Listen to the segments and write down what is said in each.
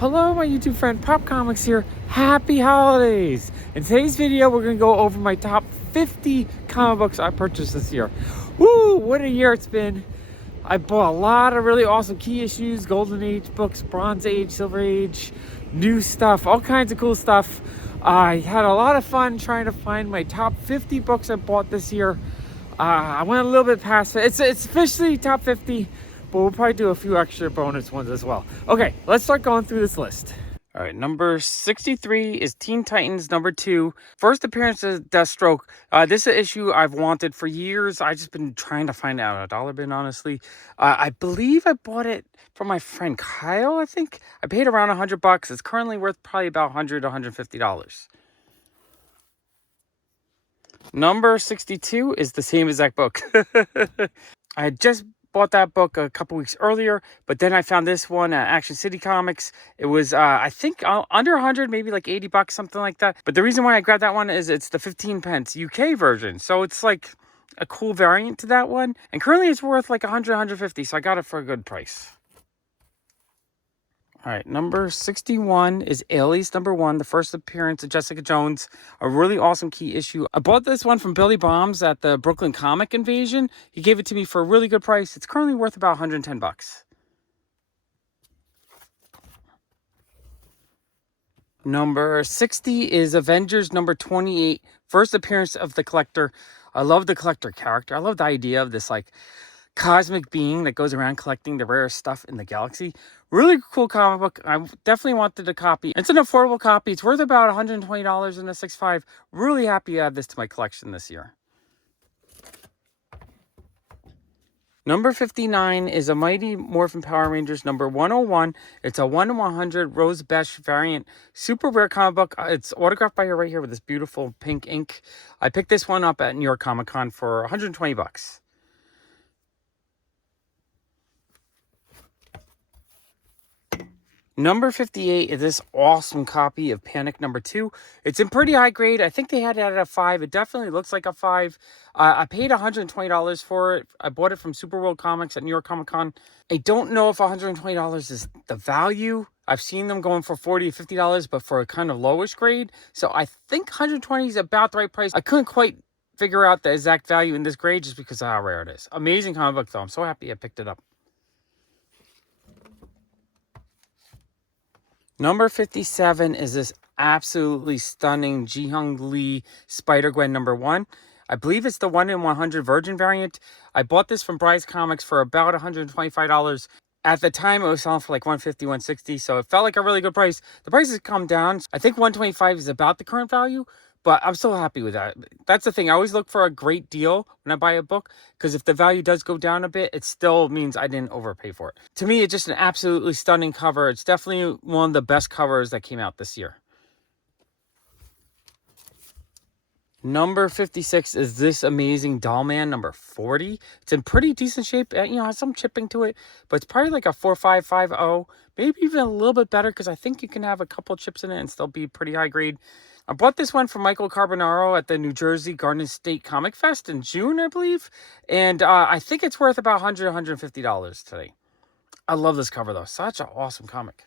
Hello, my YouTube friend, Pop Comics here. Happy holidays! In today's video, we're going to go over my top 50 comic books I purchased this year. Woo! What a year it's been. I bought a lot of really awesome key issues, Golden Age books, Bronze Age, Silver Age, new stuff, all kinds of cool stuff. I had a lot of fun trying to find my top 50 books I bought this year. I went a little bit past it. It's officially top 50. But we'll probably do a few extra bonus ones as well. Okay, let's start going through this list. All right, number 63 is Teen Titans number 2. First appearance of Deathstroke. This is an issue I've wanted for years. I've just been trying to find out a dollar bin, honestly. I believe I bought it from my friend Kyle, I think. I paid around $100. It's currently worth probably about $100 to $150. Number 62 is the same exact book. I just bought that book a couple weeks earlier, but then I found this one at Action City Comics. It was, I think, under 100, maybe like $80, something like that. But the reason why I grabbed that one is it's the 15 pence UK version. So it's like a cool variant to that one. And currently it's worth like 100, 150. So I got it for a good price. All right, number 61 is Alias number 1, the first appearance of Jessica Jones, a really awesome key issue. I bought this one from Billy Bombs at the Brooklyn Comic Invasion. He gave it to me for a really good price. It's currently worth about $110. Number 60 is Avengers number 28, first appearance of the Collector. I love the Collector character. I love the idea of this like cosmic being that goes around collecting the rarest stuff in the galaxy. Really cool comic book. I definitely wanted a copy. It's an affordable copy. It's worth about $120 in a 6.5. Really happy to add this to my collection this year. Number 59 is a Mighty Morphin Power Rangers number 101. It's a 1 in 100 Rose Besh variant. Super rare comic book. It's autographed by her right here with this beautiful pink ink. I picked this one up at New York Comic Con for $120. Number 58 is this awesome copy of Panic number 2. It's in pretty high grade. I think they had it at a 5. It definitely looks like a 5. I paid $120 for it. I bought it from Super World Comics at New York Comic Con. I don't know if $120 is the value. I've seen them going for $40 to $50, but for a kind of lowish grade. So I think $120 is about the right price. I couldn't quite figure out the exact value in this grade just because of how rare it is. Amazing comic book, though. I'm so happy I picked it up. Number 57 is this absolutely stunning Ji-Hung Lee Spider-Gwen number 1. I believe it's the 1 in 100 Virgin variant. I bought this from Bryce Comics for about $125. At the time, it was selling for like $150, $160, so it felt like a really good price. The price has come down. I think $125 is about the current value, but I'm still happy with that. That's the thing. I always look for a great deal when I buy a book, because if the value does go down a bit, it still means I didn't overpay for it. To me, it's just an absolutely stunning cover. It's definitely one of the best covers that came out this year. Number 56 is this amazing Dollman number 40. It's in pretty decent shape. Has some chipping to it, but it's probably like a 4550, maybe even a little bit better, because I think you can have a couple chips in it and still be pretty high grade. I bought this one from Michael Carbonaro at the New Jersey Garden State Comic Fest in June, I believe. And I think it's worth about $100, $150 today. I love this cover, though. Such an awesome comic.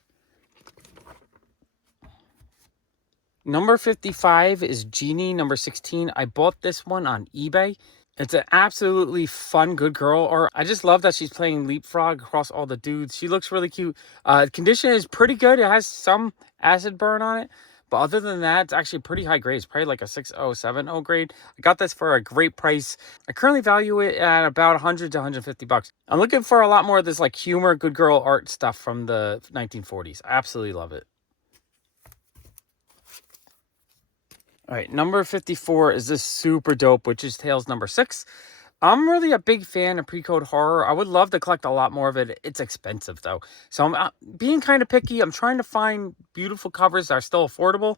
Number 55 is Genie number 16. I bought this one on eBay. It's an absolutely fun, good girl. Or I just love that she's playing leapfrog across all the dudes. She looks really cute. Condition is pretty good. It has some acid burn on it. But other than that, it's actually pretty high grade. It's probably like a 6.0, 7.0 grade. I got this for a great price. I currently value it at about $100 to $150. I'm looking for a lot more of this like humor, good girl art stuff from the 1940s. I absolutely love it. All right, number 54 is this super dope Witch's Tales number 6. I'm really a big fan of pre-code horror. I would love to collect a lot more of it. It's expensive, though. So I'm being kind of picky. I'm trying to find beautiful covers that are still affordable.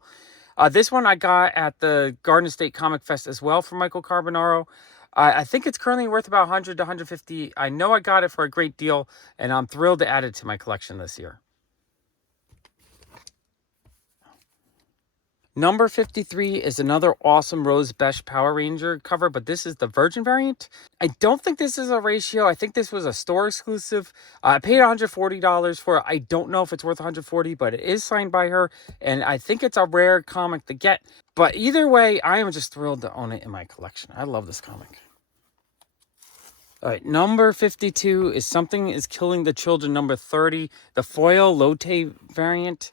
This one I got at the Garden State Comic Fest as well from Michael Carbonaro. I think it's currently worth about $100 to $150. I know I got it for a great deal, and I'm thrilled to add it to my collection this year. Number 53 is another awesome Rose Besh Power Ranger cover, but this is the Virgin variant. I don't think this is a ratio. I think this was a store exclusive. I paid $140 for it. I don't know if it's worth $140, but it is signed by her, and I think it's a rare comic to get. But either way, I am just thrilled to own it in my collection. I love this comic. All right, number 52 is Something is Killing the Children, number 30, the foil Lotte variant.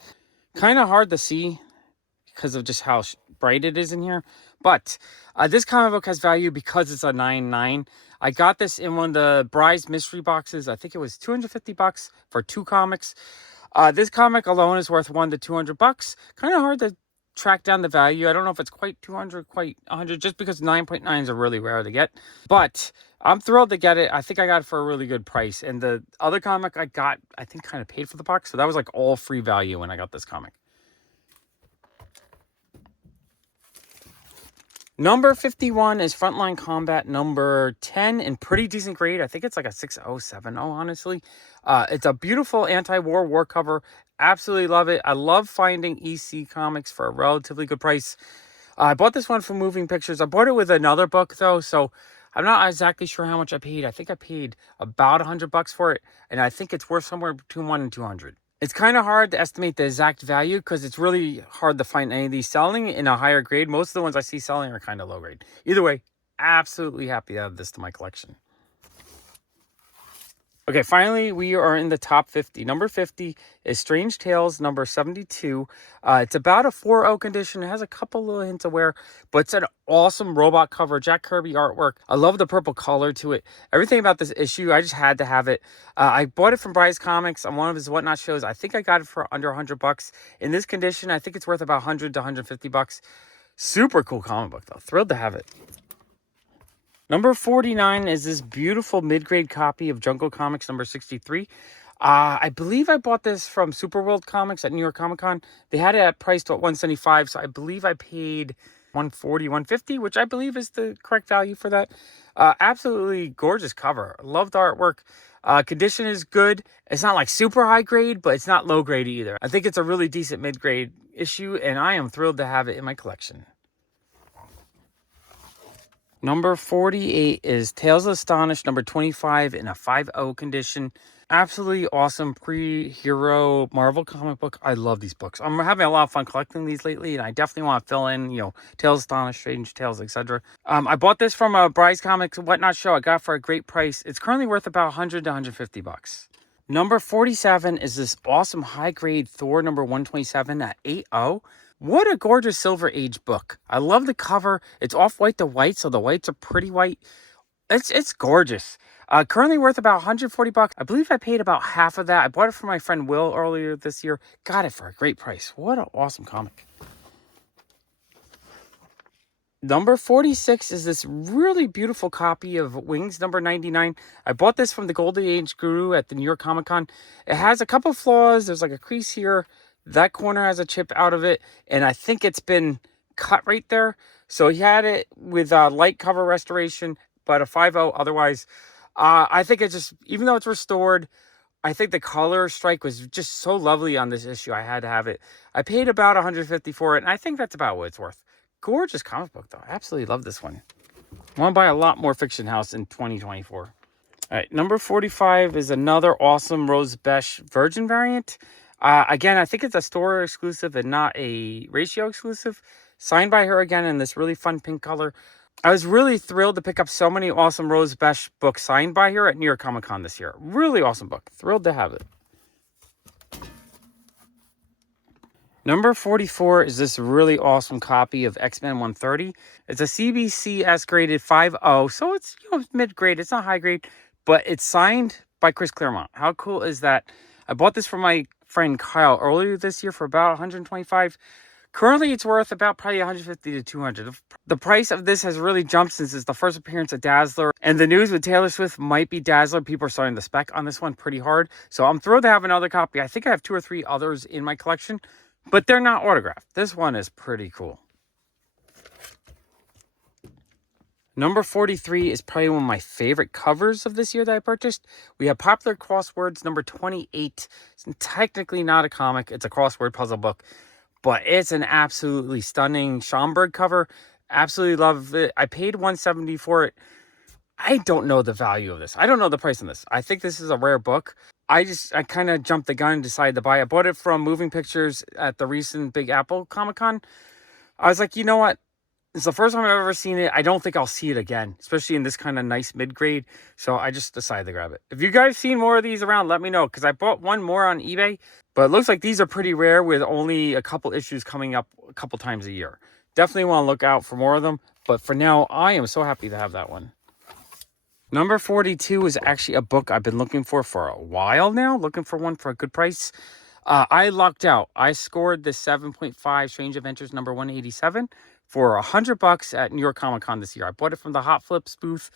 Kind of hard to see because of just how bright it is in here. But this comic book has value because it's a 9.9. I got this in one of the Bry's mystery boxes. I think it was $250 for 2 comics. This comic alone is worth $100 to $200. Kind of hard to track down the value. I don't know if it's quite 200, quite 100, just because 9.9s are really rare to get. But I'm thrilled to get it. I think I got it for a really good price. And the other comic I got, I think kind of paid for the box. So that was like all free value when I got this comic. Number 51 is Frontline Combat number 10 in pretty decent grade. I think it's like a 6070, honestly. It's a beautiful anti-war war cover. Absolutely love it. I love finding EC comics for a relatively good price. I bought this one from Moving Pictures. I bought it with another book, though, so I'm not exactly sure how much I paid. I think I paid about $100 for it, and I think it's worth somewhere between $100 and $200. It's kind of hard to estimate the exact value because it's really hard to find any of these selling in a higher grade. Most of the ones I see selling are kind of low grade. Either way, absolutely happy to add this to my collection. Okay, finally, we are in the top 50. Number 50 is Strange Tales, number 72. It's about a 4.0 condition. It has a couple little hints of wear, but it's an awesome robot cover. Jack Kirby artwork. I love the purple color to it. Everything about this issue, I just had to have it. I bought it from Bryce Comics on one of his Whatnot shows. I think I got it for under $100. In this condition, I think it's worth about $100 to $150. Super cool comic book, though. Thrilled to have it. Number 49 is this beautiful mid-grade copy of Jungle Comics number 63. I believe I bought this from Superworld Comics at New York Comic Con. They had it priced at $175, so I believe I paid $140, $150, which I believe is the correct value for that. Absolutely gorgeous cover. Love the artwork. Condition is good. It's not like super high grade, but it's not low grade either. I think it's a really decent mid-grade issue, and I am thrilled to have it in my collection. Number 48 is Tales of Astonish, number 25 in a 5.0 condition. Absolutely awesome pre-hero Marvel comic book. I love these books. I'm having a lot of fun collecting these lately, and I definitely want to fill in, Tales of Astonish, Strange Tales, etc. I bought this from a Bryce Comics Whatnot show. I got it for a great price. It's currently worth about $100 to $150. Number 47 is this awesome high-grade Thor number 127 at 8.0. What a gorgeous Silver Age book. I love the cover. It's off-white to white, so the whites are pretty white. It's gorgeous. Currently worth about $140. I believe I paid about half of that. I bought it from my friend Will earlier this year. Got it for a great price. What an awesome comic. Number 46 is this really beautiful copy of Wings number 99. I bought this from the Golden Age Guru at the New York Comic Con. It has a couple flaws. There's like a crease here. That corner has a chip out of it, and I think it's been cut right there. So he had it with light cover restoration, but a 5.0 otherwise. I think it's just, even though it's restored, I think the color strike was just so lovely on this issue. I had to have it. I paid about $150 for it, and I think that's about what it's worth. Gorgeous comic book, though. I absolutely love this one. I want to buy a lot more Fiction House in 2024. All right, number 45 is another awesome Rose Besh Virgin variant. Again, I think it's a store exclusive and not a ratio exclusive. Signed by her again in this really fun pink color. I was really thrilled to pick up so many awesome Rose Besh books signed by her at New York Comic Con this year. Really awesome book. Thrilled to have it. Number 44 is this really awesome copy of X-Men 130. It's a CBCS graded 5.0, so it's mid-grade. It's not high grade, but it's signed by Chris Claremont. How cool is that? I bought this from my friend Kyle earlier this year for about $125. Currently, it's worth about probably $150 to $200. The price of this has really jumped since it's the first appearance of Dazzler. And the news with Taylor Swift might be Dazzler. People are starting to spec on this one pretty hard. So I'm thrilled to have another copy. I think I have 2 or 3 others in my collection, but they're not autographed. This one is pretty cool. Number 43 is probably one of my favorite covers of this year that I purchased. We have Popular Crosswords number 28. It's technically not a comic. It's a crossword puzzle book. but it's an absolutely stunning Schomburg cover. Absolutely love it. I paid $170 for it. I don't know the value of this. I don't know the price on this. I think this is a rare book. I kind of jumped the gun and decided to buy it. I bought it from Moving Pictures at the recent Big Apple Comic Con. I was like, you know what? It's the first time I've ever seen it. I don't think I'll see it again, especially in this kind of nice mid-grade. So I just decided to grab it. If you guys seen more of these around, let me know, because I bought one more on eBay. But it looks like these are pretty rare with only a couple issues coming up a couple times a year. Definitely want to look out for more of them. But for now, I am so happy to have that one. Number 42 is actually a book I've been looking for a while now. Looking for one for a good price. I lucked out. I scored the 7.5 Strange Adventures number 187 for $100 at New York Comic Con this year. I bought it from the Hot Flips booth,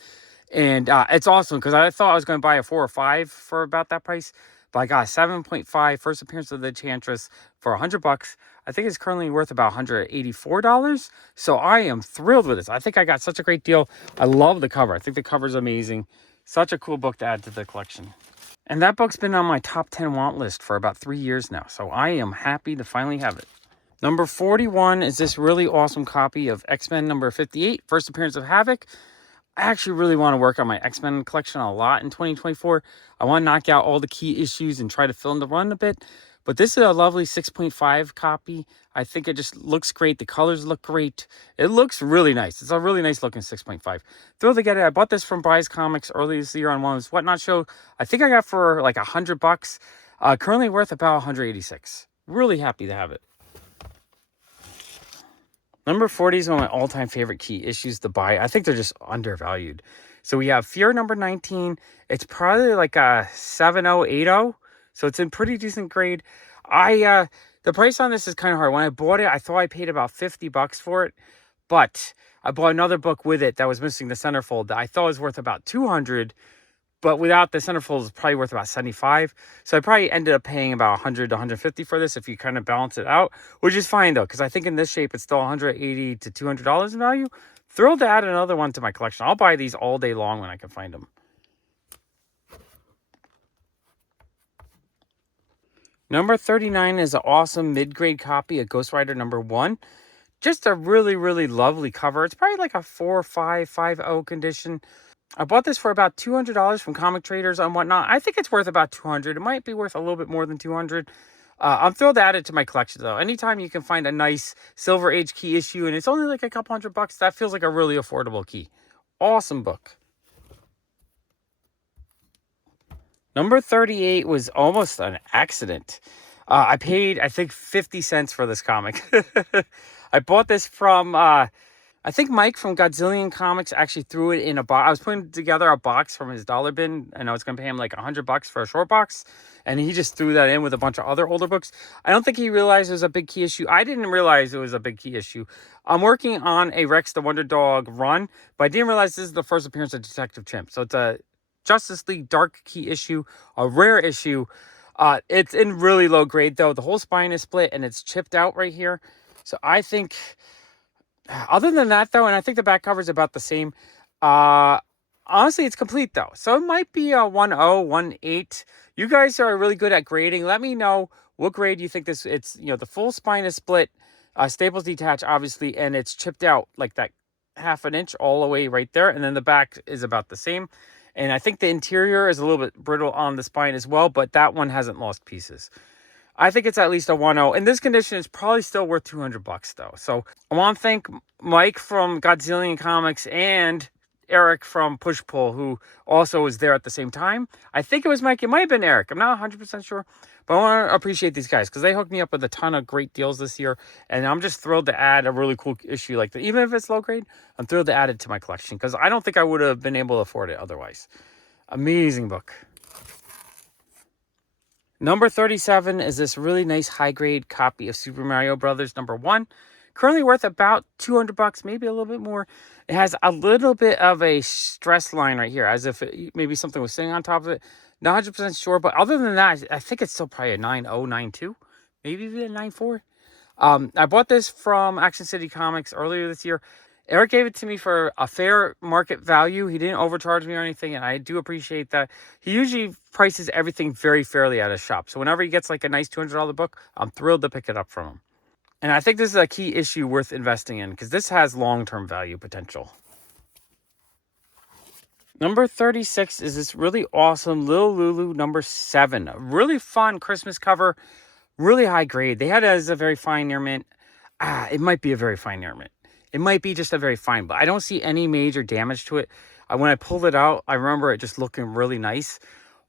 and it's awesome because I thought I was going to buy a 4 or 5 for about that price, but I got a 7.5 first appearance of the Enchantress for $100. I think it's currently worth about $184. So I am thrilled with this. I think I got such a great deal. I love the cover. I think the cover is amazing. Such a cool book to add to the collection. And that book's been on my top 10 want list for about 3 years now. So I am happy to finally have it. Number 41 is this really awesome copy of X-Men number 58, first appearance of Havoc. I actually really want to work on my X-Men collection a lot in 2024. I want to knock out all the key issues and try to fill in the run a bit. But this is a lovely 6.5 copy. I think it just looks great. The colors look great. It looks really nice. It's a really nice looking 6.5. Thrilled to get it. I bought this from Bryce Comics earlier this year on one of his Whatnot show. I think I got for like $100. Currently worth about 186. Really happy to have it. Number 40 is one of my all-time favorite key issues to buy. I think they're just undervalued. So we have Fear number 19. It's probably like a 7080. So it's in pretty decent grade. The price on this is kind of hard. When I bought it, I thought I paid about $50 for it, but I bought another book with it that was missing the centerfold that I thought was worth about $200, but without the centerfold, it's probably worth about $75. So I probably ended up paying about $100 to $150 for this if you kind of balance it out, which is fine though, because I think in this shape it's still $180 to $200 in value. Thrilled to add another one to my collection. I'll buy these all day long when I can find them. Number 39 is an awesome mid-grade copy of Ghost Rider number 1. Just a really, really lovely cover. It's probably like a 4.550 condition. I bought this for about $200 from Comic Traders and whatnot. I think it's worth about $200. It might be worth a little bit more than $200. I'm thrilled to add it to my collection, though. Anytime you can find a nice Silver Age key issue, and it's only like a couple $100, that feels like a really affordable key. Awesome book. Number 38 was almost an accident. I paid, I think, 50 cents for this comic. I bought this from, I think Mike from Godzillion Comics actually threw it in a box. I was putting together a box from his dollar bin, and I was going to pay him like $100 for a short box. And he just threw that in with a bunch of other older books. I don't think he realized it was a big key issue. I didn't realize it was a big key issue. I'm working on a Rex the Wonder Dog run, but I didn't realize this is the first appearance of Detective Chimp. So it's a Justice League Dark key issue, a rare issue. It's in really low grade though. The whole spine is split and it's chipped out right here. So I think, other than that though, and I think the back cover is about the same. Honestly, it's complete though. So it might be a 1.0, 1.8. You guys are really good at grading. Let me know what grade you think this. It's, the full spine is split, staples detached obviously, and it's chipped out like that half an inch all the way right there. And then the back is about the same. And I think the interior is a little bit brittle on the spine as well, but that one hasn't lost pieces. I think it's at least a 1.0. In this condition, it's probably still worth $200 though. So I want to thank Mike from Godzillion Comics and Eric from Push Pull, who also was there at the same time. I think it was Mike. It might have been Eric. I'm not 100% sure. But I want to appreciate these guys because they hooked me up with a ton of great deals this year. And I'm just thrilled to add a really cool issue like that. Even if it's low grade, I'm thrilled to add it to my collection because I don't think I would have been able to afford it otherwise. Amazing book. Number 37 is this really nice high-grade copy of Super Mario Brothers number 1. Currently worth about $200, maybe a little bit more. It has a little bit of a stress line right here, as if maybe something was sitting on top of it. Not 100% sure, but other than that, I think it's still probably a 9.0, 9.2, maybe even a 9.4. I bought this from Action City Comics earlier this year. Eric gave it to me for a fair market value. He didn't overcharge me or anything, and I do appreciate that. He usually prices everything very fairly at his shop. So whenever he gets like a nice $200 book, I'm thrilled to pick it up from him. And I think this is a key issue worth investing in because this has long-term value potential. Number 36 is this really awesome Little Lulu number 7. A really fun Christmas cover, really high grade. They had it as a very fine near mint. It might be a very fine near mint. It might be just a very fine, but I don't see any major damage to it. When I pulled it out, I remember it just looking really nice.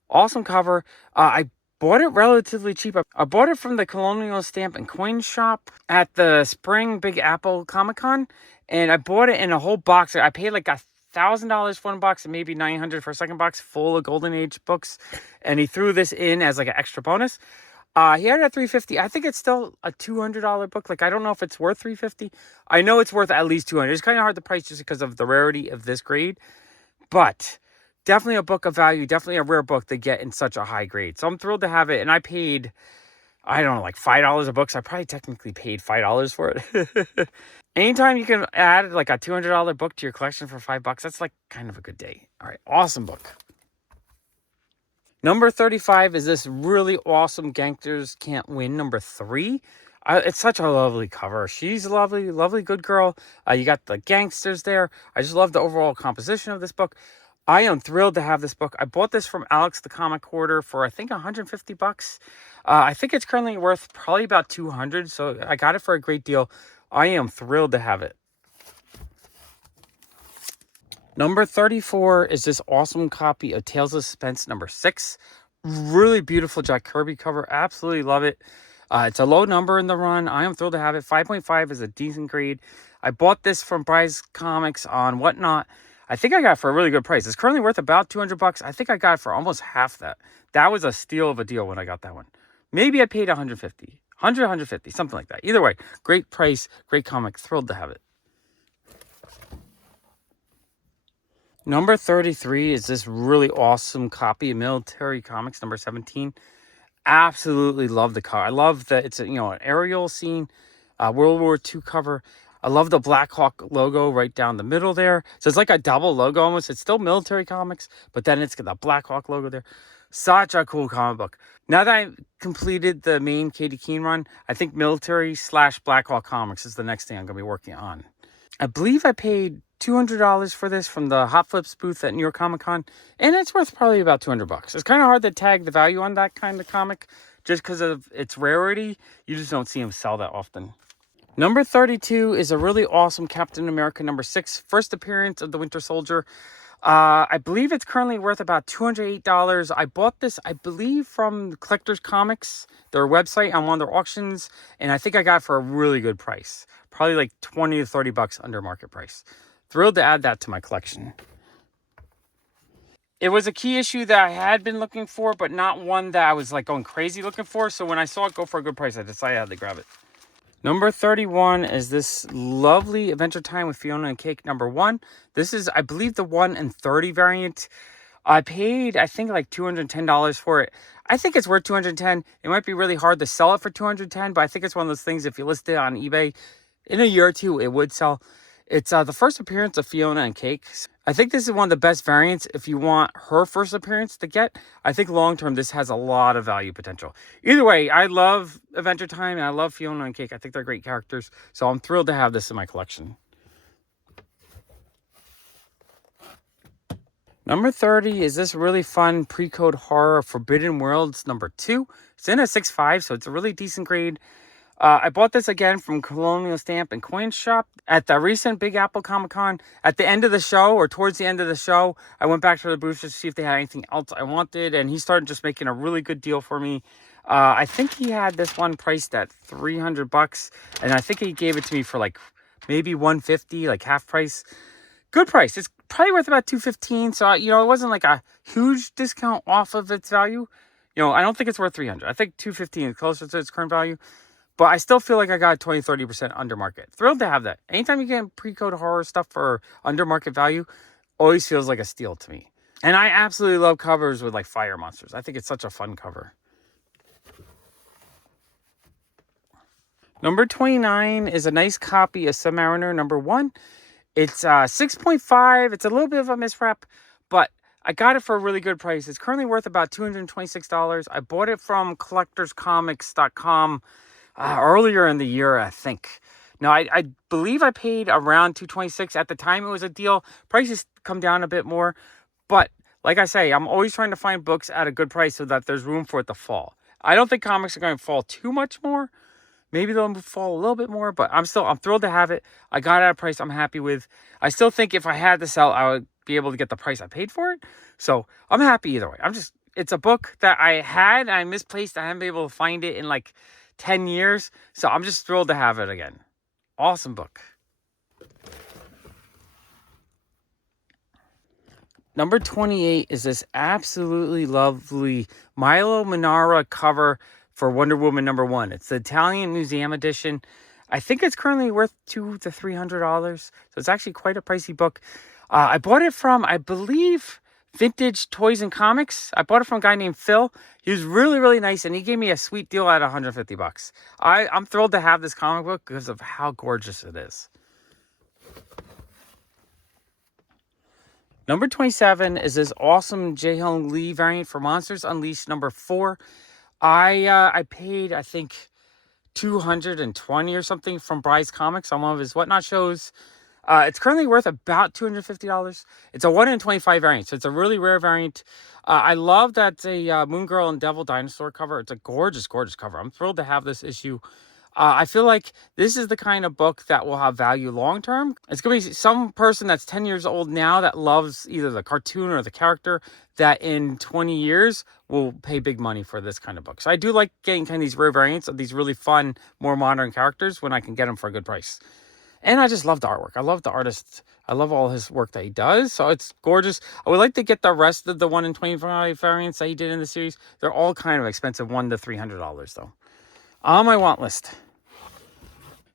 Awesome cover. I bought it relatively cheap. I bought it from the Colonial Stamp and Coin Shop at the Spring Big Apple Comic Con, and I bought it in a whole box. I paid like $1,000 for one box and maybe $900 for a second box full of Golden Age books, and he threw this in as like an extra bonus. He had it at $350. I think it's still a $200 book. Like, I don't know if it's worth $350. I know it's worth at least $200. It's kind of hard to price just because of the rarity of this grade, but definitely a book of value, definitely a rare book to get in such a high grade. So I'm thrilled to have it. And I paid, I don't know, like $5 a book. So I probably technically paid $5 for it. Anytime you can add like a $200 book to your collection for $5, that's like kind of a good day. All right, awesome book. Number 35 is this really awesome Gangsters Can't Win number 3. It's such a lovely cover. She's a lovely, lovely good girl. You got the gangsters there. I just love the overall composition of this book. I am thrilled to have this book. I bought this from Alex the Comic Hoarder for I think $150. I think it's currently worth probably about $200. So I got it for a great deal. I am thrilled to have it. Number 34 is this awesome copy of Tales of Suspense number 6. Really beautiful Jack Kirby cover. Absolutely love it. It's a low number in the run. I am thrilled to have it. 5.5 is a decent grade. I bought this from Bryce Comics on Whatnot. I think I got it for a really good price. It's currently worth about $200. I think I got it for almost half that. That was a steal of a deal when I got that one. Maybe I paid $150, $150, something like that. Either way, great price, great comic. Thrilled to have it. Number 33 is this really awesome copy of Military Comics number 17. Absolutely love the cover. I love that it's an aerial scene, World War II cover. I love the Black Hawk logo right down the middle there. So it's like a double logo almost. It's still Military Comics, but then it's got the Black Hawk logo there. Such a cool comic book. Now that I've completed the main Katie Keene run, I think Military/Black Hawk Comics is the next thing I'm going to be working on. I believe I paid $200 for this from the Hot Flips booth at New York Comic Con, and it's worth probably about $200. It's kind of hard to tag the value on that kind of comic just because of its rarity. You just don't see them sell that often. Number 32 is a really awesome Captain America number 6, first appearance of the Winter Soldier. I believe it's currently worth about $208. I bought this, I believe, from Collectors Comics, their website, on one of their auctions, and I think I got it for a really good price. Probably like $20 to $30 under market price. Thrilled to add that to my collection. It was a key issue that I had been looking for, but not one that I was like going crazy looking for. So when I saw it go for a good price, I decided I had to grab it. Number 31 is this lovely Adventure Time with Fiona and Cake number 1. This is, I believe, the 1 in 30 variant. I paid, I think, like $210 for it. I think it's worth $210. It might be really hard to sell it for $210, but I think it's one of those things, if you list it on eBay, in a year or two, it would sell. It's the first appearance of Fiona and Cake. I think this is one of the best variants if you want her first appearance to get. I think long-term, this has a lot of value potential. Either way, I love Adventure Time and I love Fiona and Cake. I think they're great characters. So I'm thrilled to have this in my collection. Number 30 is this really fun pre-code horror Forbidden Worlds number 2. It's in a 6.5, so it's a really decent grade. I bought this again from Colonial Stamp and Coin Shop at the recent Big Apple Comic Con. At the end of the show, or towards the end of the show, I went back to the booth to see if they had anything else I wanted, and he started just making a really good deal for me. I think he had this one priced at $300, and I think he gave it to me for like maybe $150, like half price. Good price. It's probably worth about $215, so it wasn't like a huge discount off of its value. I don't think it's worth $300. I think $215 is closer to its current value. But I still feel like I got 20-30% under market. Thrilled to have that. Anytime you get pre-code horror stuff for under market value, always feels like a steal to me. And I absolutely love covers with like fire monsters. I think it's such a fun cover. Number 29 is a nice copy of Submariner number 1. It's 6.5. It's a little bit of a misrep, but I got it for a really good price. It's currently worth about $226. I bought it from collectorscomics.com. earlier in the year, I think. Now, I believe I paid around $226 at the time. It was a deal. Prices come down a bit more, but like I say, I'm always trying to find books at a good price so that there's room for it to fall. I don't think comics are going to fall too much more. Maybe they'll fall a little bit more, but I'm thrilled to have it. I got it at a price I'm happy with. I still think if I had to sell, I would be able to get the price I paid for it. So I'm happy either way. It's a book that I had, I misplaced. I haven't been able to find it in like 10 years. So I'm just thrilled to have it again. Awesome book. Number 28 is this absolutely lovely Milo Manara cover for Wonder Woman #1. It's the Italian Museum edition. I think it's currently worth $200 to $300, so it's actually quite a pricey book. I bought it from, I believe, Vintage Toys and Comics. I bought it from a guy named Phil. He was really, really nice, and he gave me a sweet deal at $150. I'm thrilled to have this comic book because of how gorgeous it is. Number 27 is this awesome Jae-Hyun Lee variant for Monsters Unleashed #4. I paid, I think, $220 or something from Bryce Comics on one of his Whatnot shows. It's currently worth about $250. It's a 1 in 25 variant, so it's a really rare variant. I love that a Moon Girl and Devil Dinosaur cover. It's a gorgeous, gorgeous cover. I'm thrilled to have this issue. I feel like this is the kind of book that will have value long term. It's going to be some person that's 10 years old now that loves either the cartoon or the character that in 20 years will pay big money for this kind of book. So I do like getting kind of these rare variants of these really fun, more modern characters when I can get them for a good price. And I just love the artwork. I love the artist. I love all his work that he does. So it's gorgeous. I would like to get the rest of the 1 in 25 variants that he did in the series. They're all kind of expensive, $100 to $300 though. On my want list.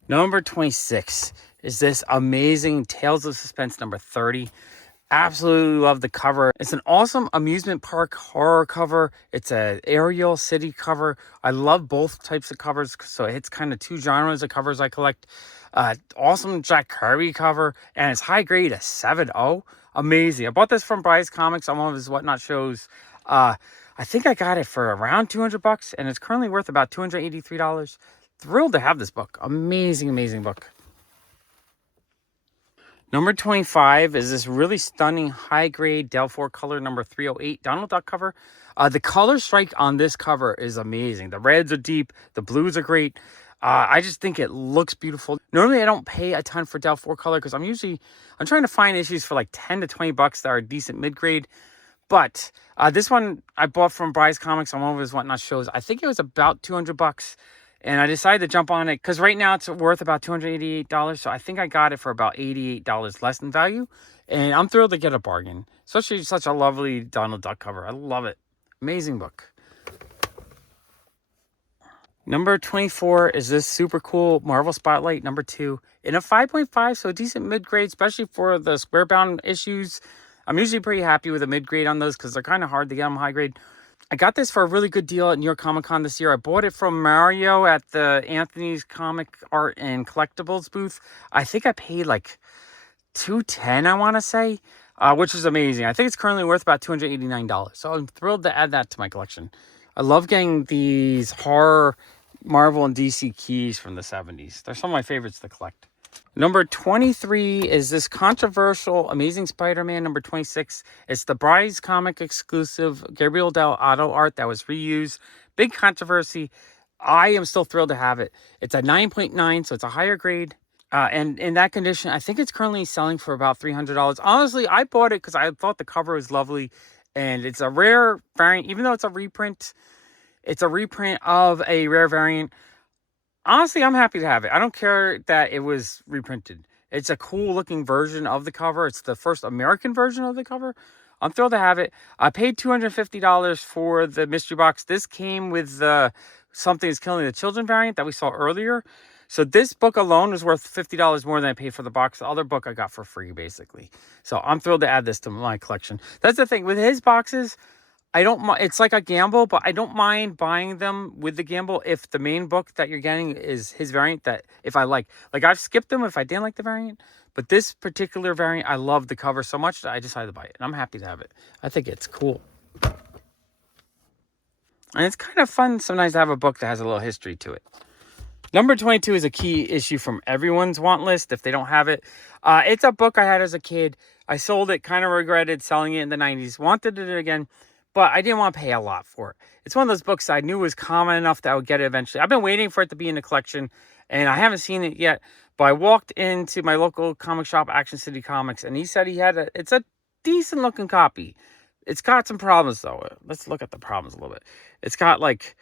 Number 26 is this amazing Tales of Suspense #30. Absolutely love the cover. It's an awesome amusement park horror cover. It's a aerial city cover. I love both types of covers, so it hits kind of two genres of covers I collect. Awesome Jack Kirby cover, and it's high grade, a 7.0. Amazing. I bought this from Bryce Comics on one of his Whatnot shows. I think I got it for around $200, and it's currently worth about $283. Thrilled to have this book. Amazing, amazing book. Number 25 is this really stunning high-grade Del 4 color number 308 Donald Duck cover. The color strike on this cover is amazing. The reds are deep. The blues are great. I just think it looks beautiful. Normally, I don't pay a ton for Del 4 color because I'm trying to find issues for like $10 to $20 that are decent mid-grade. But this one I bought from Bryce Comics on one of his Whatnot shows. I think it was about $200. And I decided to jump on it because right now it's worth about $288. So I think I got it for about $88 less than value. And I'm thrilled to get a bargain. Especially such a lovely Donald Duck cover. I love it. Amazing book. Number 24 is this super cool Marvel Spotlight #2 in a 5.5. So a decent mid-grade, especially for the square bound issues. I'm usually pretty happy with a mid-grade on those because they're kind of hard to get them high grade. I got this for a really good deal at New York Comic Con this year. I bought it from Mario at the Anthony's Comic Art and Collectibles booth. I think I paid like $210, I want to say, which is amazing. I think it's currently worth about $289. So I'm thrilled to add that to my collection. I love getting these horror Marvel and DC keys from the 70s. They're some of my favorites to collect. Number 23 is this controversial Amazing Spider-Man #26. It's the Bryce comic exclusive Gabriel Del Otto art that was reused. Big controversy. I am still thrilled to have it. It's a 9.9, so it's a higher grade. And in that condition, I think it's currently selling for about $300. Honestly, I bought it because I thought the cover was lovely. And it's a rare variant, even though it's a reprint. It's a reprint of a rare variant. Honestly, I'm happy to have it. I don't care that it was reprinted. It's a cool looking version of the cover. It's the first American version of the cover. I'm thrilled to have it. I paid $250 for the mystery box. This came with the Something is Killing the Children variant that we saw earlier. So this book alone was worth $50 more than I paid for the box. The other book I got for free, basically. So I'm thrilled to add this to my collection. That's the thing. With his boxes, it's like a gamble, but I don't mind buying them with the gamble if the main book that you're getting is his variant that if I like. Like I've skipped them if I didn't like the variant, but this particular variant, I love the cover so much that I decided to buy it, and I'm happy to have it. I think it's cool. And it's kind of fun sometimes to have a book that has a little history to it. Number 22 is a key issue from everyone's want list if they don't have it. It's a book I had as a kid. I sold it, kind of regretted selling it in the 90s. Wanted it again, but I didn't want to pay a lot for it. It's one of those books I knew was common enough that I would get it eventually. I've been waiting for it to be in the collection, and I haven't seen it yet. But I walked into my local comic shop, Action City Comics, and he said it's a decent looking copy. It's got some problems though. Let's look at the problems a little bit. It's got like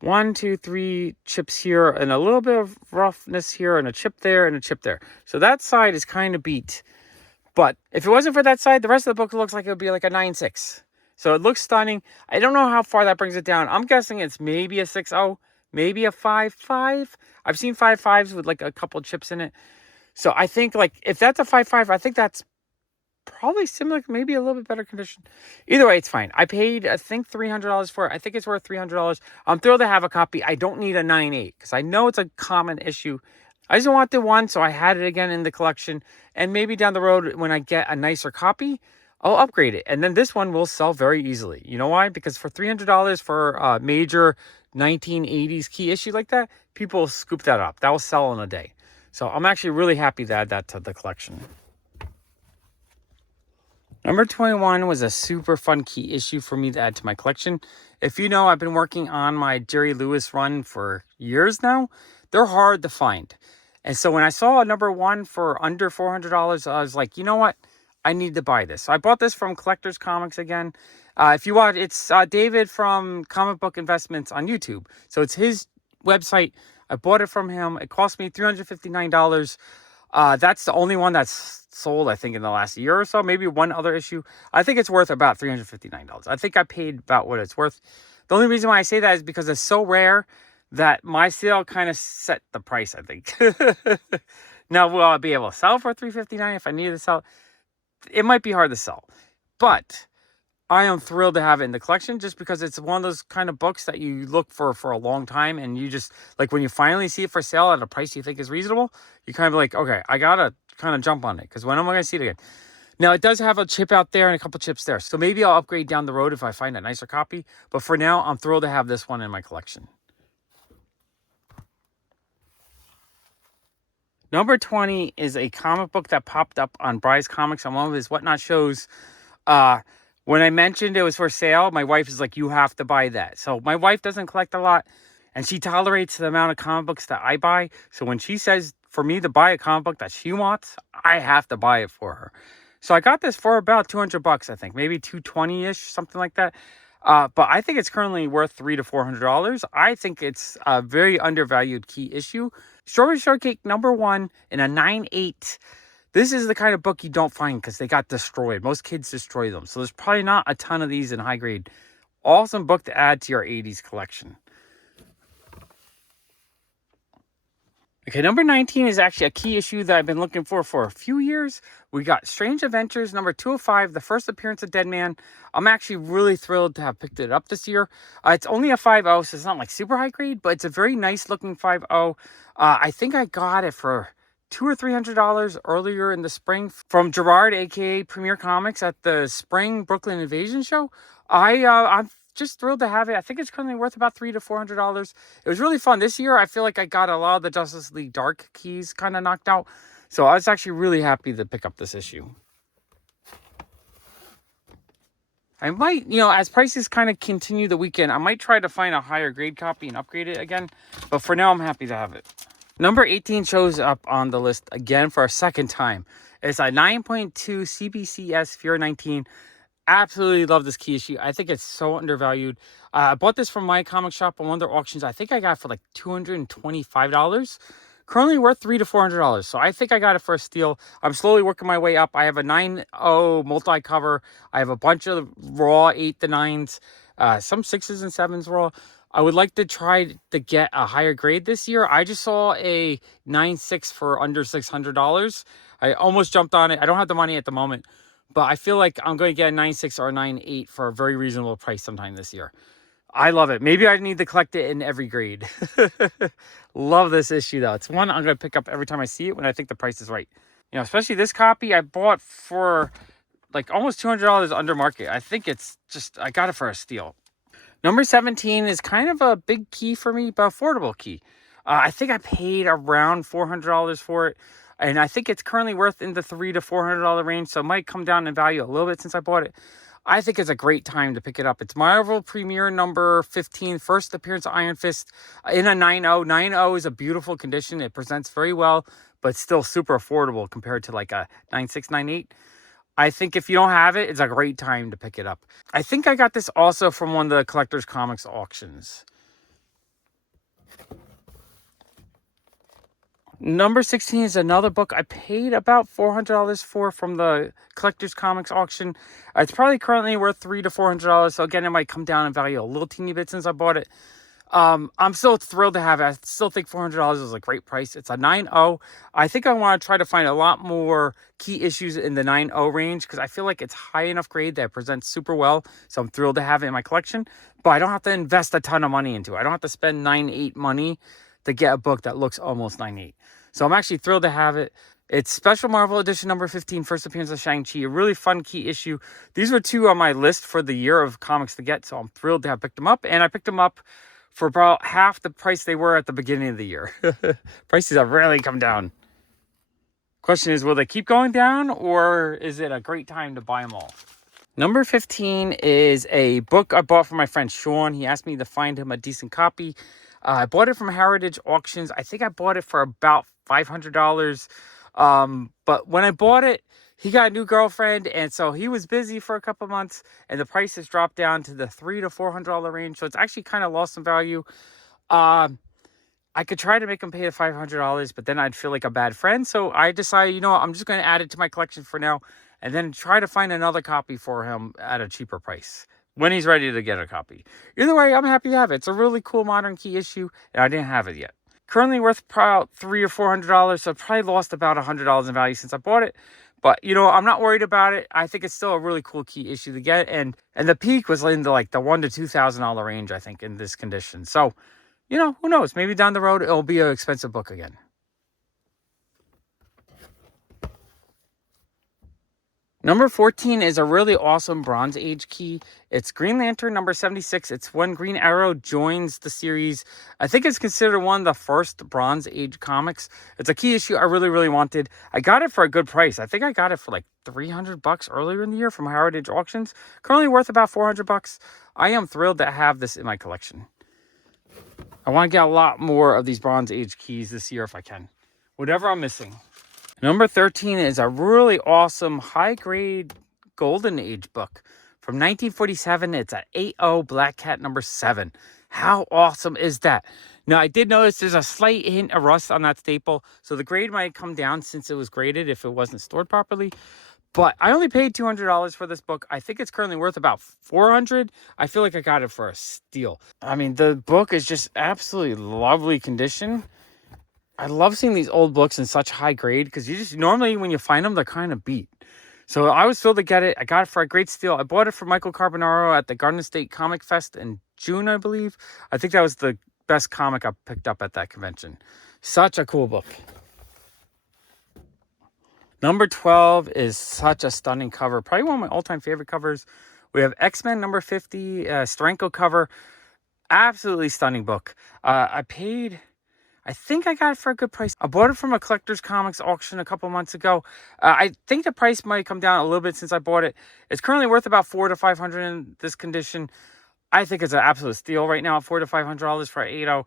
1, 2, 3 chips here and a little bit of roughness here and a chip there and a chip there. So that side is kind of beat. But if it wasn't for that side, the rest of the book looks like it would be like a 9.6. So it looks stunning. I don't know how far that brings it down. I'm guessing it's maybe a 6.0, maybe a 5.5. I've seen 5.5s with like a couple chips in it. So I think like if that's a 5.5, I think that's probably similar, maybe a little bit better condition. Either way, it's fine. I paid, I think, $300 for it. I think it's worth $300. I'm thrilled to have a copy. I don't need a 9.8 because I know it's a common issue. I just want the one, so I had it again in the collection. And maybe down the road, when I get a nicer copy, I'll upgrade it. And then this one will sell very easily. You know why? Because for $300 for a major 1980s key issue like that, people will scoop that up. That will sell in a day. So I'm actually really happy to add that to the collection. Number 21 was a super fun key issue for me to add to my collection. If you know, I've been working on my Jerry Lewis run for years now. They're hard to find. And so when I saw a number 1 for under $400, I was like, you know what? I need to buy this. So I bought this from Collector's Comics again. If you watch, it's David from Comic Book Investments on YouTube. So it's his website. I bought it from him. It cost me $359. That's the only one that's sold, I think, in the last year or so. Maybe one other issue. I think it's worth about $359. I think I paid about what it's worth. The only reason why I say that is because it's so rare that my sale kind of set the price, I think. Now, will I be able to sell for $359 if I need to sell? It might be hard to sell. But I am thrilled to have it in the collection just because it's one of those kind of books that you look for a long time. And you just, like, when you finally see it for sale at a price you think is reasonable, you kind of like, okay, I got to kind of jump on it because when am I going to see it again? Now, it does have a chip out there and a couple chips there. So maybe I'll upgrade down the road if I find a nicer copy. But for now, I'm thrilled to have this one in my collection. Number 20 is a comic book that popped up on Bry's Comics on one of his Whatnot shows. When I mentioned it was for sale, my wife is like, you have to buy that. So my wife doesn't collect a lot, and she tolerates the amount of comic books that I buy. So when she says for me to buy a comic book that she wants, I have to buy it for her. So I got this for about $200, I think, maybe $220-ish, something like that. But I think it's currently worth $300 to $400. I think it's a very undervalued key issue. Strawberry Shortcake number 1 in a 9.8. This is the kind of book you don't find because they got destroyed. Most kids destroy them. So there's probably not a ton of these in high grade. Awesome book to add to your 80s collection. Okay, number 19 is actually a key issue that I've been looking for a few years. We got Strange Adventures number 205, the first appearance of Dead Man. I'm actually really thrilled to have picked it up this year. It's only a 5.0, so it's not like super high grade, but it's a very nice looking 5.0. I think I got it for $200 or $300 earlier in the spring from Gerard, aka Premier Comics, at the Spring Brooklyn Invasion show. I'm just thrilled to have it. I think it's currently worth about $300 to $400. It was really fun this year. I feel like I got a lot of the Justice League Dark keys kind of knocked out, so I was actually really happy to pick up this issue. I might, as prices kind of continue the weekend, I might try to find a higher grade copy and upgrade it again. But for now, I'm happy to have it. Number 18 shows up on the list again for a second time. It's a 9.2 CBCS Fear 19. Absolutely love this key issue. I think it's so undervalued. I bought this from my comic shop on one of their auctions. I think I got it for like $225. Currently worth $300 to $400. So I think I got it for a steal. I'm slowly working my way up. I have a 9.0 multi-cover. I have a bunch of raw 8 to 9s. Some 6s and 7s raw. I would like to try to get a higher grade this year. I just saw a 9.6 for under $600. I almost jumped on it. I don't have the money at the moment, but I feel like I'm going to get a 9.6 or a 9.8 for a very reasonable price sometime this year. I love it. Maybe I need to collect it in every grade. Love this issue, though. It's one I'm going to pick up every time I see it when I think the price is right. Especially this copy I bought for like almost $200 under market. I think it's just, I got it for a steal. Number 17 is kind of a big key for me, but affordable key. I think I paid around $400 for it. And I think it's currently worth in the $300 to $400 range. So it might come down in value a little bit since I bought it. I think it's a great time to pick it up. It's Marvel Premiere number 15, first appearance of Iron Fist in a 9.0. 9.0 is a beautiful condition. It presents very well, but still super affordable compared to like a 9.6, 9.8. I think if you don't have it, it's a great time to pick it up. I think I got this also from one of the Collector's Comics auctions. Number 16 is another book I paid about $400 for from the Collector's Comics auction. It's probably currently worth $300 to $400. So again, it might come down in value a little teeny bit since I bought it. I'm still thrilled to have it. I still think $400 is a great price. It's a 9.0. I think I want to try to find a lot more key issues in the 9.0 range because I feel like it's high enough grade that it presents super well. So I'm thrilled to have it in my collection. But I don't have to invest a ton of money into it. I don't have to spend 9.8 money to get a book that looks almost 9.8. So I'm actually thrilled to have it. It's Special Marvel Edition number 15, first appearance of Shang-Chi. A really fun key issue. These were two on my list for the year of comics to get, so I'm thrilled to have picked them up. And I picked them up for about half the price they were at the beginning of the year. Prices have really come down. Question is, will they keep going down, or is it a great time to buy them all? Number 15 is a book I bought from my friend Sean. He asked me to find him a decent copy. I bought it from Heritage Auctions. I think I bought it for about $500. But when I bought it, he got a new girlfriend, and so he was busy for a couple months, and the price has dropped down to the $300 to $400 range. So it's actually kind of lost some value. I could try to make him pay the $500, but then I'd feel like a bad friend. So I decided, you know what, I'm just going to add it to my collection for now, and then try to find another copy for him at a cheaper price when he's ready to get a copy. Either way, I'm happy to have it. It's a really cool modern key issue, and I didn't have it yet. Currently worth about $300 or $400, so I probably lost about $100 in value since I bought it. But, you know, I'm not worried about it. I think it's still a really cool key issue to get. And the peak was in the $1,000 to $2,000 range, I think, in this condition. So, you know, who knows? Maybe down the road, it'll be an expensive book again. Number 14 is a really awesome Bronze Age key. It's Green Lantern number 76. It's when Green Arrow joins the series. I think it's considered one of the first Bronze Age comics. It's a key issue I really, really wanted. I got it for a good price. I think I got it for like $300 earlier in the year from Heritage Auctions. Currently worth about $400. I am thrilled to have this in my collection. I want to get a lot more of these Bronze Age keys this year if I can. Whatever I'm missing. Number 13 is a really awesome high-grade Golden Age book. From 1947, it's an 8.0 Black Cat number 7. How awesome is that? Now, I did notice there's a slight hint of rust on that staple, so the grade might come down since it was graded if it wasn't stored properly. But I only paid $200 for this book. I think it's currently worth about $400. I feel like I got it for a steal. I mean, the book is just absolutely lovely condition. I love seeing these old books in such high grade because you just normally when you find them, they're kind of beat. So I was thrilled to get it. I got it for a great steal. I bought it from Michael Carbonaro at the Garden State Comic Fest in June, I believe. I think that was the best comic I picked up at that convention. Such a cool book. Number 12 is such a stunning cover. Probably one of my all-time favorite covers. We have X-Men number 50, Steranko cover. Absolutely stunning book. I think I got it for a good price. I bought it from a Collector's Comics auction a couple months ago. I think the price might come down a little bit since I bought it. It's currently worth about $400 to $500 in this condition. I think it's an absolute steal right now, $400 to $500 for an 8.0.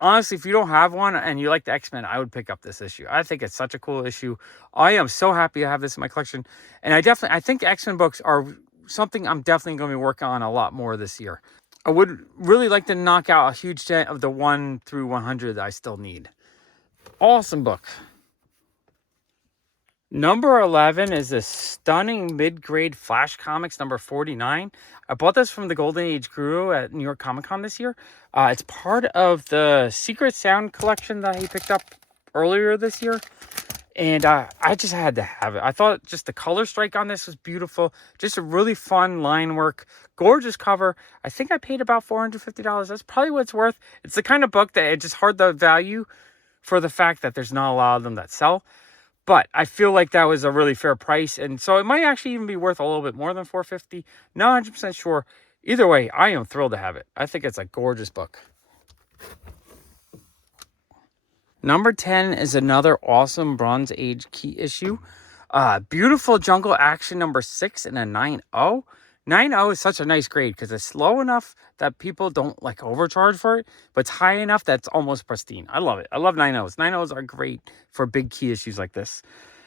Honestly, if you don't have one and you like the X-Men, I would pick up this issue. I think it's such a cool issue. I am so happy to have this in my collection. And I think X-Men books are something I'm definitely going to be working on a lot more this year. I would really like to knock out a huge dent of the 1 through 100 that I still need. Awesome book. Number 11 is this stunning mid-grade Flash Comics number 49. I bought this from the Golden Age Guru at New York Comic Con this year. It's part of the Secret Sound collection that he picked up earlier this year. And I just had to have it. I thought just the color strike on this was beautiful. Just a really fun line work. Gorgeous cover. I think I paid about $450. That's probably what it's worth. It's the kind of book that it's just hard to value for the fact that there's not a lot of them that sell. But I feel like that was a really fair price. And so it might actually even be worth a little bit more than $450. Not 100% sure. Either way, I am thrilled to have it. I think it's a gorgeous book. Number 10 is another awesome Bronze Age key issue. Beautiful jungle action number 6 in a 9.0. 9.0 is such a nice grade because it's slow enough that people don't like overcharge for it, but it's high enough that's almost pristine. I love it. I love 9.0s. 9.0s are great for big key issues like this.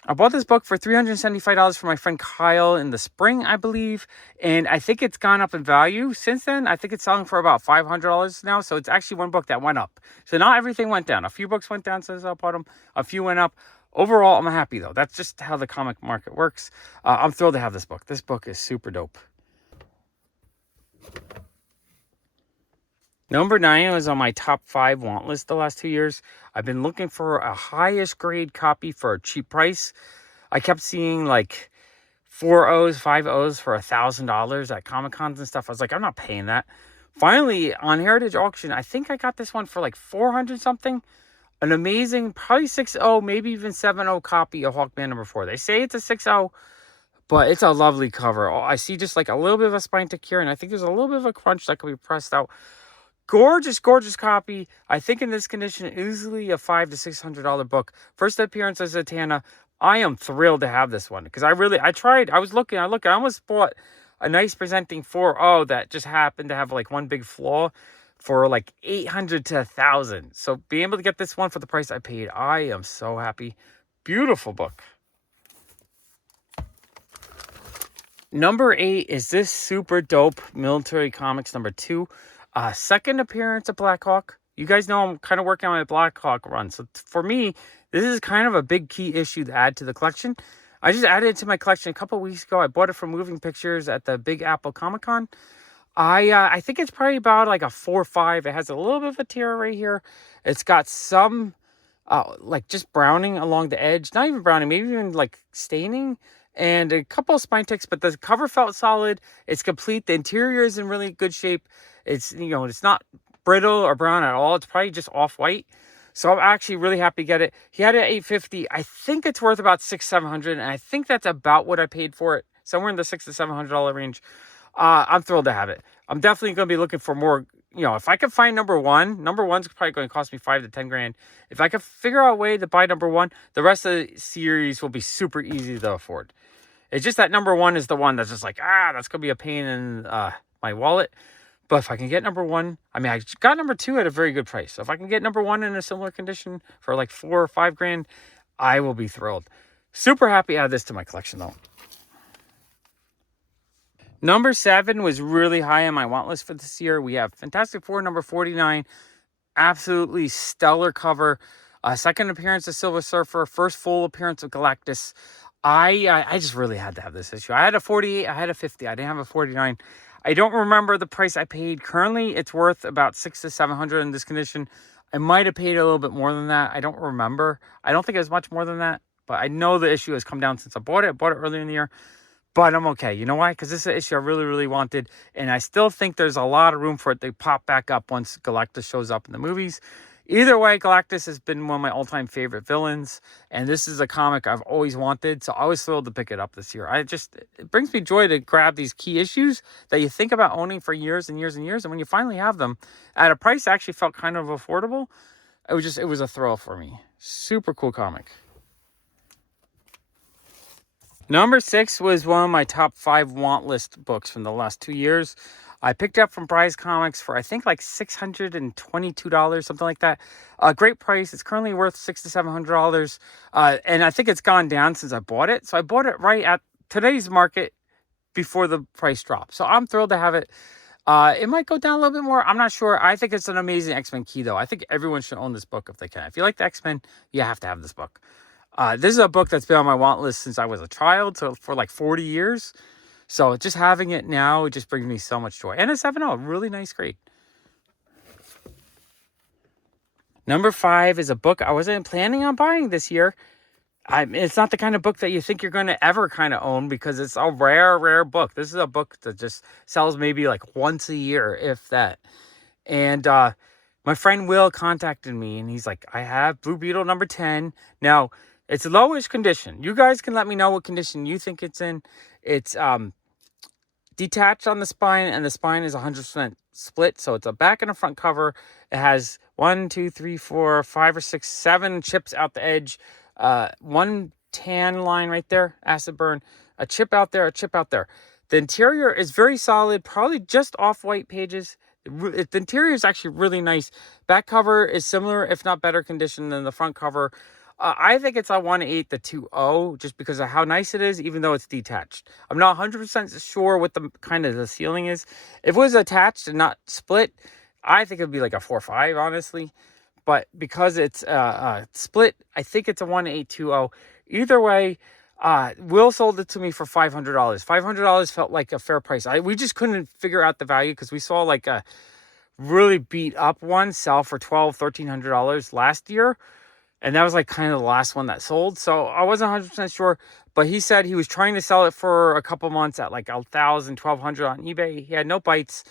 I bought this book for $375 for my friend Kyle in the spring, I believe. And I think it's gone up in value since then. I think it's selling for about $500 now. So it's actually one book that went up. So not everything went down. A few books went down since I bought them. A few went up. Overall, I'm happy though. That's just how the comic market works. I'm thrilled to have this book. This book is super dope. Number 9 was on my top 5 want list the last 2 years. I've been looking for a highest grade copy for a cheap price. I kept seeing like 4 O's, 5 O's for $1,000 at Comic Cons and stuff. I was like, I'm not paying that. Finally, on Heritage Auction, I think I got this one for like 400 something. An amazing, probably 6.0, maybe even 7.0 copy of Hawkman number 4. They say it's a 6.0, but it's a lovely cover. I see just like a little bit of a spine tick here, and I think there's a little bit of a crunch that could be pressed out. Gorgeous, gorgeous copy. I think in this condition, easily a $500 to $600 book. First appearance as Zatanna. I am thrilled to have this one because I was looking, I almost bought a nice presenting 4.0 that just happened to have like one big flaw for like $800 to $1,000. So being able to get this one for the price I paid, I am so happy. Beautiful book. Number 8 is this super dope Military Comics number 2. Second appearance of Black Hawk. You guys know I'm kind of working on my Black Hawk run. So for me, this is kind of a big key issue to add to the collection. I just added it to my collection a couple weeks ago. I bought it from Moving Pictures at the Big Apple Comic Con. I think it's probably about like a 4 or 5. It has a little bit of a tear right here. It's got some like just browning along the edge. Not even browning, maybe even like staining. And a couple of spine ticks, but the cover felt solid. It's complete. The interior is in really good shape. It's, it's not brittle or brown at all. It's probably just off-white. So I'm actually really happy to get it. He had it at $850. I think it's worth about $600-700, and I think that's about what I paid for it. Somewhere in the $600 to $700 range. I'm thrilled to have it. I'm definitely going to be looking for more. If I can find number one's probably going to cost me $5,000 to $10,000. If I can figure out a way to buy number 1, the rest of the series will be super easy to afford. It's just that number 1 is the one that's just like, that's going to be a pain in my wallet. But if I can get number 1, I got number 2 at a very good price. So if I can get number 1 in a similar condition for like $4,000 or $5,000, I will be thrilled. Super happy to add this to my collection though. Number 7 was really high on my want list for this year. We have Fantastic Four number 49. Absolutely stellar cover. Second appearance of Silver Surfer. First full appearance of Galactus. I just really had to have this issue. I had a 48. I had a 50. I didn't have a 49. I don't remember the price I paid. Currently, it's worth about $600 to $700 in this condition. I might have paid a little bit more than that. I don't remember. I don't think it was much more than that. But I know the issue has come down since I bought it. I bought it earlier in the year. But I'm okay. You know why? Because this is an issue I really, really wanted. And I still think there's a lot of room for it to pop back up once Galactus shows up in the movies. Either way, Galactus has been one of my all-time favorite villains. And this is a comic I've always wanted. So I was thrilled to pick it up this year. It brings me joy to grab these key issues that you think about owning for years and years and years. And when you finally have them at a price that actually felt kind of affordable, it was a thrill for me. Super cool comic. Number 6 was one of my top 5 want list books from the last 2 years. I picked it up from Prize Comics for I think like $622, something like that. A great price. It's currently worth $600 to $700, and I think it's gone down since I bought it. So I bought it right at today's market before the price dropped. So I'm thrilled to have it. It might go down a little bit more. I'm not sure. I think it's an amazing X-Men key, though. I think everyone should own this book if they can. If you like the X-Men, you have to have this book. This is a book that's been on my want list since I was a child, so for like 40 years. So just having it now, it just brings me so much joy. And a 7.0, really nice grade. Number 5 is a book I wasn't planning on buying this year. It's not the kind of book that you think you're going to ever kind of own because it's a rare, rare book. This is a book that just sells maybe like once a year, if that. And my friend Will contacted me, and he's like, I have Blue Beetle number 10. Now, it's lowish condition. You guys can let me know what condition you think it's in. It's detached on the spine, and the spine is 100% split. So it's a back and a front cover. It has 1, 2, 3, 4, 5 or 6, 7 chips out the edge. One tan line right there, acid burn. A chip out there, a chip out there. The interior is very solid, probably just off-white pages. The interior is actually really nice. Back cover is similar, if not better condition than the front cover. I think it's a 1/8 the 2.0 just because of how nice it is, even though it's detached. I'm not 100% sure what the kind of the ceiling is. If it was attached and not split, I think it would be like a 4.5, honestly. But because it's split, I think it's a 1/8 2.0. Either way, Will sold it to me for $500. $500 felt like a fair price. We just couldn't figure out the value because we saw like a really beat up one sell for $1,200, $1,300 last year. And that was like kind of the last one that sold. So I wasn't 100% sure. But he said he was trying to sell it for a couple months at like $1,000, $1,200 on eBay. He had no bites.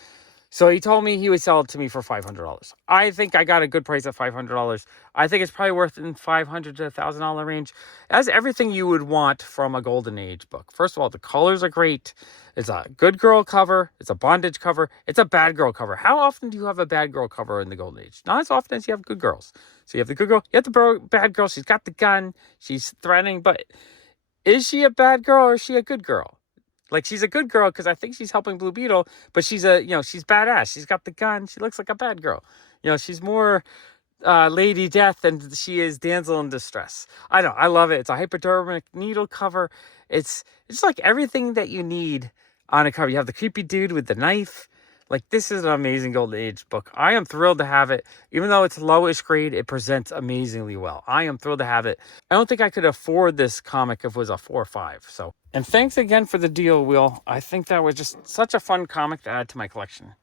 So he told me he would sell it to me for $500. I think I got a good price at $500. I think it's probably worth in $500 to $1,000 range. It has everything you would want from a Golden Age book. First of all, the colors are great. It's a good girl cover. It's a bondage cover. It's a bad girl cover. How often do you have a bad girl cover in the Golden Age? Not as often as you have good girls. So you have the good girl, you have the bad girl. She's got the gun. She's threatening. But is she a bad girl or is she a good girl? Like, she's a good girl because I think she's helping Blue Beetle, but she's she's badass. She's got the gun. She looks like a bad girl. She's more Lady Death than she is damsel in distress. I know. I love it. It's a hypodermic needle cover. It's like everything that you need on a cover. You have the creepy dude with the knife. Like, this is an amazing Golden Age book. I am thrilled to have it. Even though it's lowish grade, it presents amazingly well. I am thrilled to have it. I don't think I could afford this comic if it was a 4 or 5. So, and thanks again for the deal, Will. I think that was just such a fun comic to add to my collection.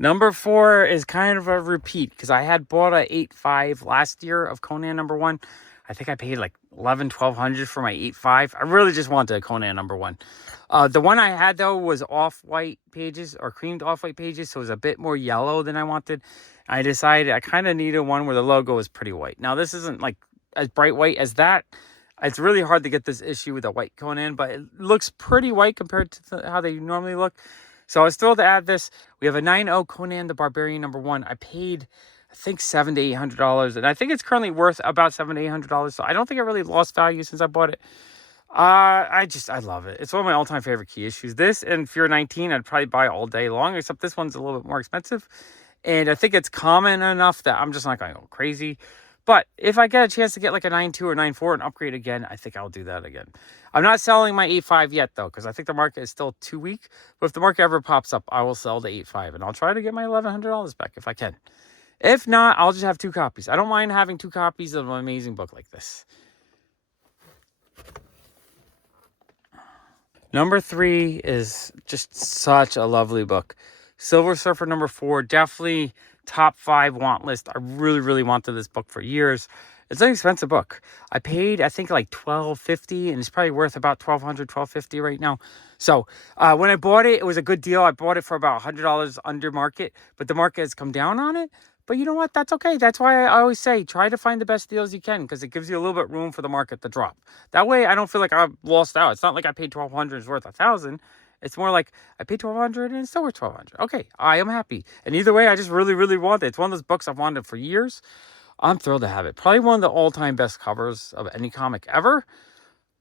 Number 4 is kind of a repeat because I had bought a 8.5 last year of Conan #1. I think I paid like $1,100-$1,200 for my 8.5. I really just wanted a Conan #1. The one I had, though, was off-white pages or creamed off-white pages, so it was a bit more yellow than I wanted. I decided I kind of needed one where the logo was pretty white. Now, this isn't like as bright white as that. It's really hard to get this issue with a white Conan, but it looks pretty white compared to how they normally look. So I was thrilled to add this. We have a 9.0 Conan the Barbarian #1. I paid, I think, $700 to $800, and I think it's currently worth about $700 to $800. So I don't think it really lost value since I bought it. I love it. It's one of my all-time favorite key issues. This and Fear 19, I'd probably buy all day long, except this one's a little bit more expensive. And I think it's common enough that I'm just not going to go crazy. But if I get a chance to get like a 9.2 or 9.4 and upgrade again, I think I'll do that again. I'm not selling my 8.5 yet, though, because I think the market is still too weak. But if the market ever pops up, I will sell the 8.5, and I'll try to get my $1,100 back if I can. If not, I'll just have 2 copies. I don't mind having 2 copies of an amazing book like this. Number 3 is just such a lovely book. Silver Surfer #4, definitely top 5 want list. I really, really wanted this book for years. It's an expensive book. I paid, I think, like $12.50, and it's probably worth about $1,200, $1,250 right now. So when I bought it, it was a good deal. I bought it for about $100 under market, but the market has come down on it. But you know what? That's okay. That's why I always say try to find the best deals you can because it gives you a little bit room for the market to drop. That way, I don't feel like I've lost out. It's not like I paid $1,200 is worth $1,000. It's more like I paid $1,200 and it's still worth $1,200. Okay, I am happy. And either way, I just really, really want it. It's one of those books I've wanted for years. I'm thrilled to have it. Probably one of the all-time best covers of any comic ever.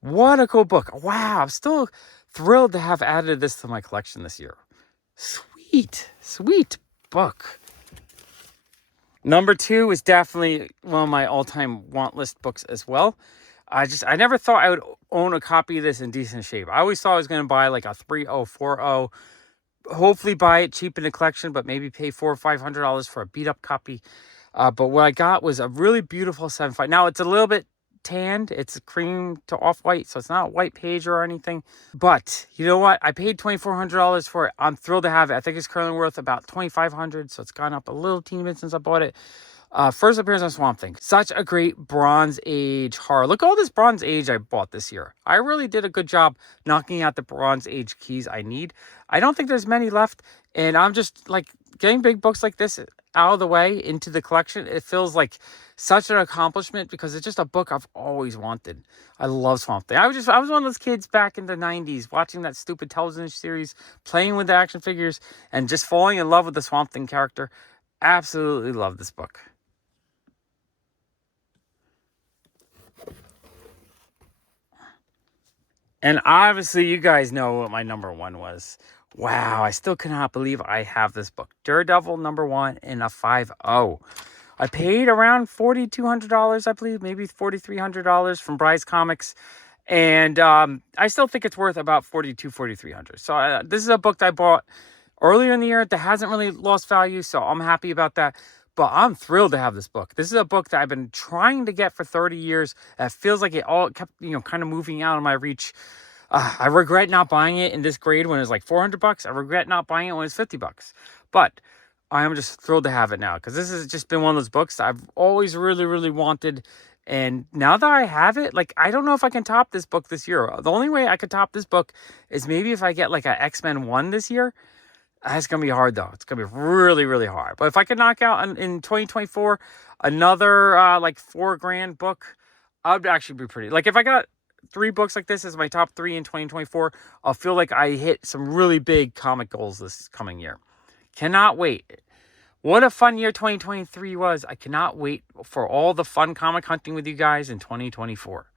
What a cool book. Wow, I'm still thrilled to have added this to my collection this year. Sweet, sweet book. Number 2 is definitely one of my all-time want list books as well. I never thought I would own a copy of this in decent shape. I always thought I was going to buy like a 3.0, 4.0, hopefully buy it cheap in the collection, but maybe pay $400 or $500 for a beat-up copy. But what I got was a really beautiful 7.5. Now, it's a little bit tanned. It's cream to off-white, so it's not a white page or anything. But you know what? I paid $2,400 for it. I'm thrilled to have it. I think it's currently worth about $2,500, so it's gone up a little teeny bit since I bought it. First appearance on Swamp Thing. Such a great Bronze Age horror. Look at all this Bronze Age I bought this year. I really did a good job knocking out the Bronze Age keys I need. I don't think there's many left, and I'm just like getting big books like this out of the way into the collection. It feels like such an accomplishment because it's just a book I've always wanted. I love Swamp Thing. I was one of those kids back in the 90s watching that stupid television series, playing with the action figures, and just falling in love with the Swamp Thing character. Absolutely love this book. And obviously, you guys know what my number one was. Wow, I still cannot believe I have this book. Daredevil #1 in a 5.0. I paid around $4,200, I believe, maybe $4,300 from Bryce Comics. And I still think it's worth about $4,300. So this is a book that I bought earlier in the year that hasn't really lost value. So I'm happy about that. But I'm thrilled to have this book. This is a book that I've been trying to get for 30 years. It feels like it all kept, kind of moving out of my reach. I regret not buying it in this grade when it was like $400. I regret not buying it when it's $50. But I am just thrilled to have it now because this has just been one of those books that I've always really, really wanted. And now that I have it, like, I don't know if I can top this book this year. The only way I could top this book is maybe if I get like an X-Men 1 this year. It's going to be hard, though. It's going to be really, really hard. But if I could knock out in 2024 another like $4,000 book, I'd actually be pretty. Like, if I got 3 books like this as my top 3 in 2024, I'll feel like I hit some really big comic goals this coming year. Cannot wait. What a fun year 2023 was. I cannot wait for all the fun comic hunting with you guys in 2024.